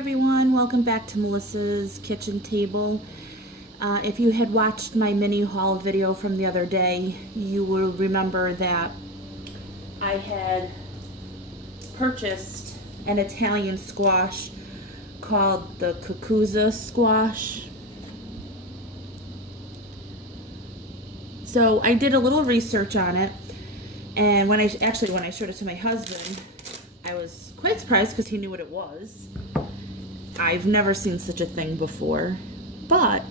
everyone, welcome back to Melissa's kitchen table. If you had watched my mini haul video from the other day, you will remember that I had purchased an Italian squash called the Cucuzza squash. So I did a little research on it, and when I showed it to my husband, I was quite surprised because he knew what it was. I've never seen such a thing before, but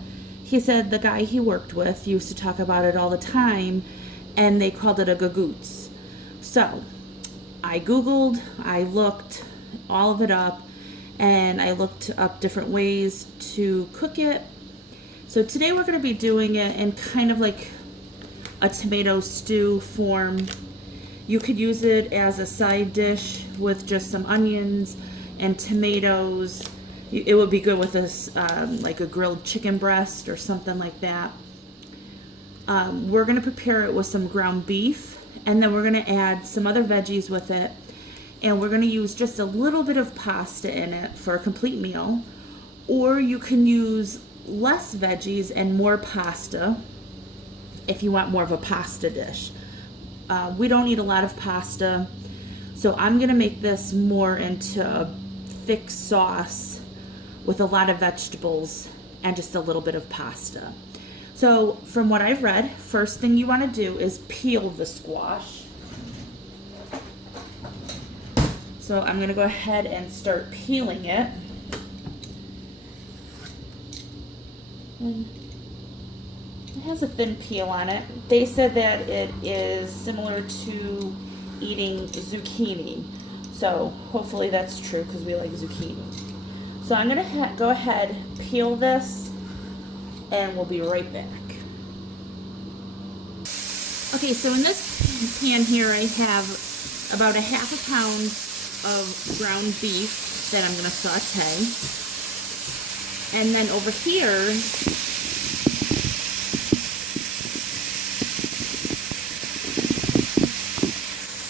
he said the guy he worked with used to talk about it all the time, and they called it a Gagootz. So I Googled, I looked all of it up, and I looked up different ways to cook it. So today we're going to be doing it in kind of like a tomato stew form. You could use it as a side dish with just some onions and tomatoes. It would be good with this, like a grilled chicken breast or something like that. We're going to prepare it with some ground beef, and then we're going to add some other veggies with it, and we're going to use just a little bit of pasta in it for a complete meal. Or you can use less veggies and more pasta if you want more of a pasta dish. We don't eat a lot of pasta, so I'm going to make this more into a thick sauce with a lot of vegetables and just a little bit of pasta. So from what I've read, first thing you want to do is peel the squash. So I'm going to go ahead and start peeling it. And it has a thin peel on it. They said that it is similar to eating zucchini. So hopefully that's true because we like zucchini. So I'm going to go ahead, peel this, and we'll be right back. Okay, so in this pan here I have about a half a pound of ground beef that I'm going to saute. And then over here,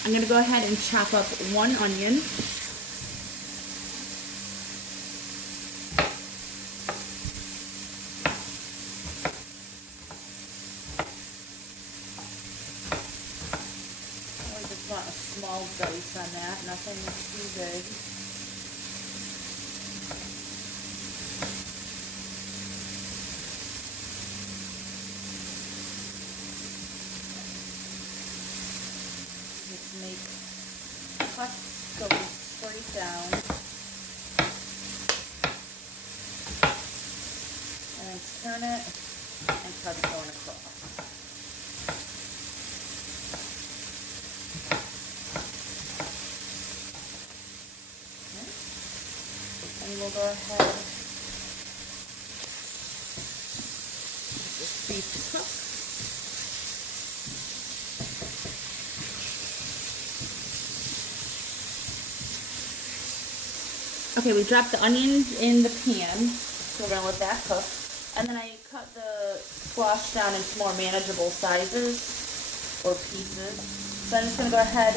I'm going to go ahead and chop up one onion. I just want a small dice on that, nothing too big. Just make cuts go straight down, and then turn it and cut going across. Okay. And we'll go ahead and this beef cook. Okay, we dropped the onions in the pan, so we're going to let that cook. And then I cut the squash down into more manageable sizes or pieces. So I'm just going to go ahead,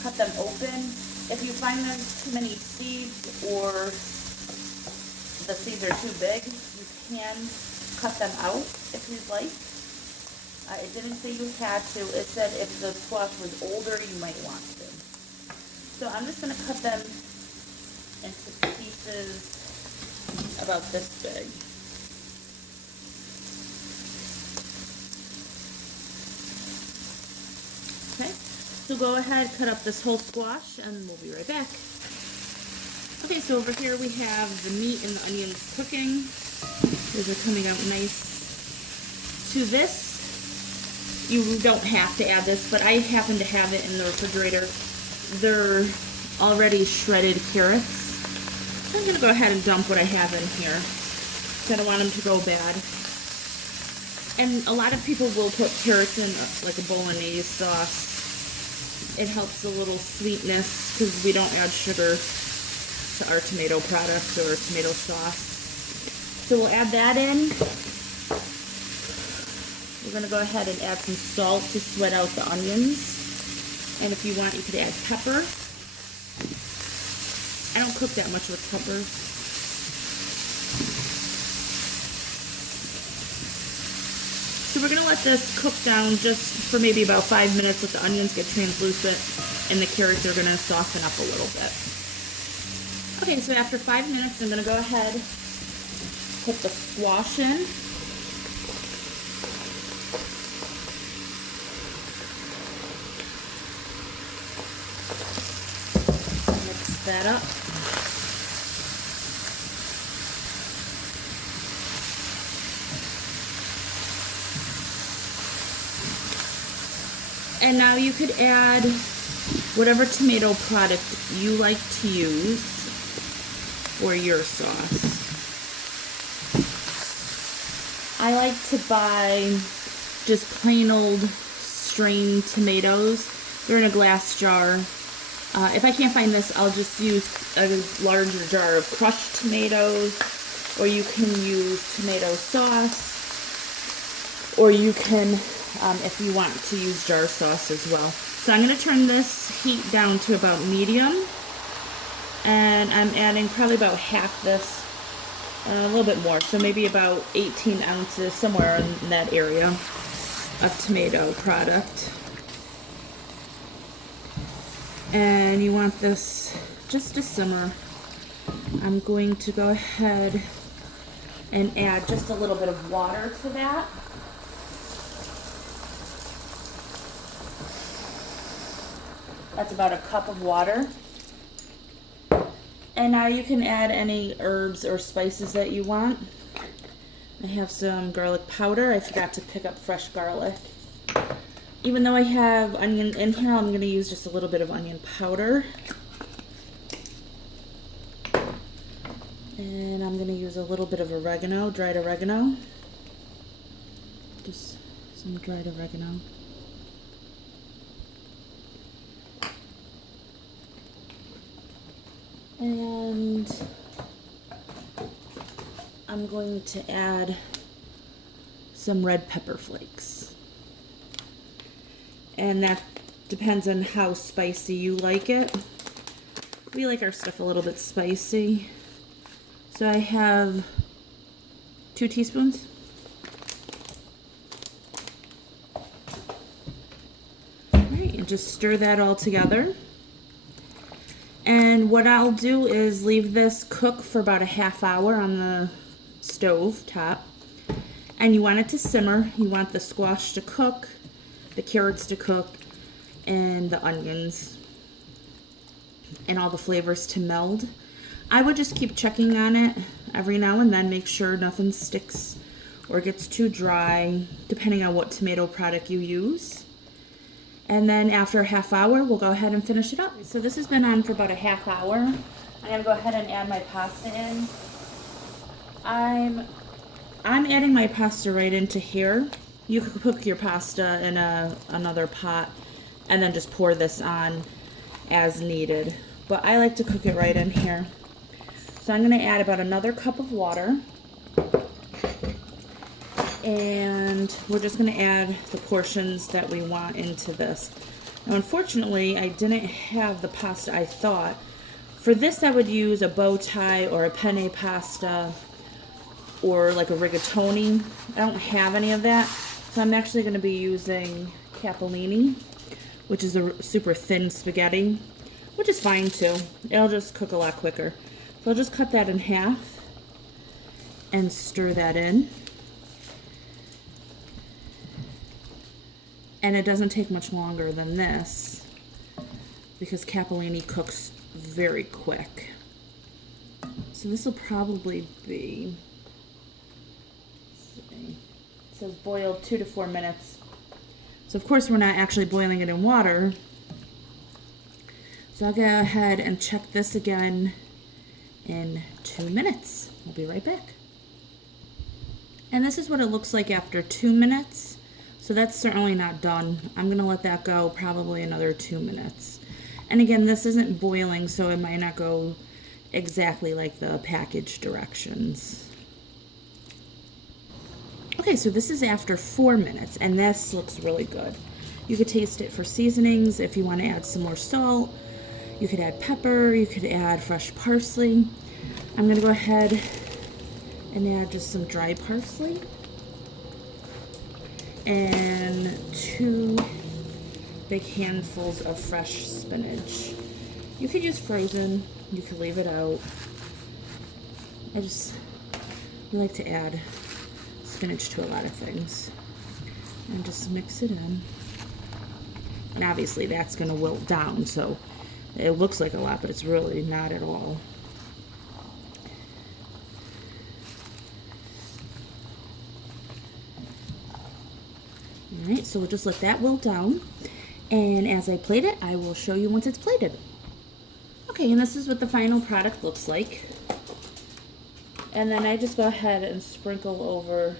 cut them open. If you find there's too many seeds or the seeds are too big, you can cut them out if you'd like. It didn't say you had to. It said if the squash was older, you might want to. So I'm just going to cut them into pieces about this big. Okay, so go ahead, cut up this whole squash, and we'll be right back. Okay, so over here we have the meat and the onions cooking. Those are coming out nice. To this, you don't have to add this, but I happen to have it in the refrigerator. They're already shredded carrots. I'm going to go ahead and dump what I have in here. I don't want them to go bad. And a lot of people will put carrots in like a bolognese sauce. It helps a little sweetness because we don't add sugar to our tomato products or tomato sauce. So we'll add that in. We're going to go ahead and add some salt to sweat out the onions. And if you want, you could add pepper. I don't cook that much with peppers. So we're gonna let this cook down just for maybe about 5 minutes. Let the onions get translucent and the carrots are gonna soften up a little bit. Okay, so after 5 minutes, I'm gonna go ahead, put the squash in. Mix that up. And now you could add whatever tomato product you like to use for your sauce. I like to buy just plain old strained tomatoes. They're in a glass jar. If I can't find this, I'll just use a larger jar of crushed tomatoes, or you can use tomato sauce, or you can, if you want to use jar sauce as well. So I'm going to turn this heat down to about medium, and I'm adding probably about half this, a little bit more, so maybe about 18 ounces, somewhere in that area of tomato product. And you want this just to simmer. I'm going to go ahead and add just a little bit of water to that. That's about a cup of water. And now you can add any herbs or spices that you want. I have some garlic powder. I forgot to pick up fresh garlic. Even though I have onion in here, I'm going to use just a little bit of onion powder. And I'm going to use a little bit of oregano, dried oregano. Just some dried oregano. And I'm going to add some red pepper flakes. And that depends on how spicy you like it. We like our stuff a little bit spicy. So I have 2 teaspoons. All right, and just stir that all together. And what I'll do is leave this cook for about a half hour on the stove top. And you want it to simmer. You want the squash to cook, the carrots to cook, and the onions and all the flavors to meld. I would just keep checking on it every now and then, make sure nothing sticks or gets too dry, depending on what tomato product you use. And then after a half hour, we'll go ahead and finish it up. So this has been on for about a half hour. I'm gonna go ahead and add my pasta in. I'm adding my pasta right into here. You could cook your pasta in another pot and then just pour this on as needed. But I like to cook it right in here. So I'm going to add about another cup of water. And we're just going to add the portions that we want into this. Now, unfortunately, I didn't have the pasta I thought. For this, I would use a bow tie or a penne pasta or like a rigatoni. I don't have any of that. So I'm actually going to be using capellini, which is a super thin spaghetti, which is fine too. It'll just cook a lot quicker. So I'll just cut that in half and stir that in. And it doesn't take much longer than this because capellini cooks very quick. So this will probably be, let's see, it says boiled 2 to 4 minutes. So of course we're not actually boiling it in water. So I'll go ahead and check this again in 2 minutes. We'll be right back. And this is what it looks like after 2 minutes. So that's certainly not done. I'm gonna let that go probably another 2 minutes. And again, this isn't boiling, so it might not go exactly like the package directions. Okay, so this is after 4 minutes, and this looks really good. You could taste it for seasonings if you want to add some more salt. You could add pepper, you could add fresh parsley. I'm gonna go ahead and add just some dry parsley and 2 big handfuls of fresh spinach. You could use frozen, you could leave it out. I like to add spinach to a lot of things. And just mix it in. And obviously that's gonna wilt down, so it looks like a lot, but it's really not at all. Alright, so we'll just let that wilt down. And as I plate it, I will show you once it's plated. Okay, and this is what the final product looks like. And then I just go ahead and sprinkle over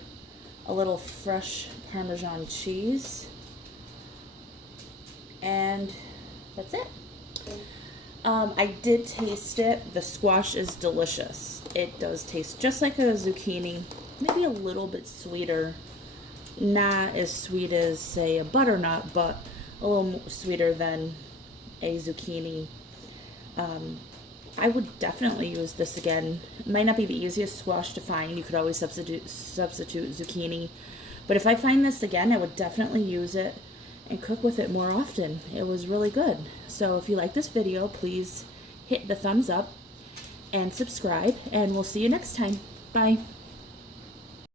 a little fresh Parmesan cheese. And that's it. I did taste it. The squash is delicious. It does taste just like a zucchini, maybe a little bit sweeter. Not as sweet as, say, a butternut, but a little sweeter than a zucchini. I would definitely use this again. It might not be the easiest squash to find. You could always substitute zucchini. But if I find this again, I would definitely use it and cook with it more often. It was really good. So if you like this video, please hit the thumbs up and subscribe, and we'll see you next time. Bye.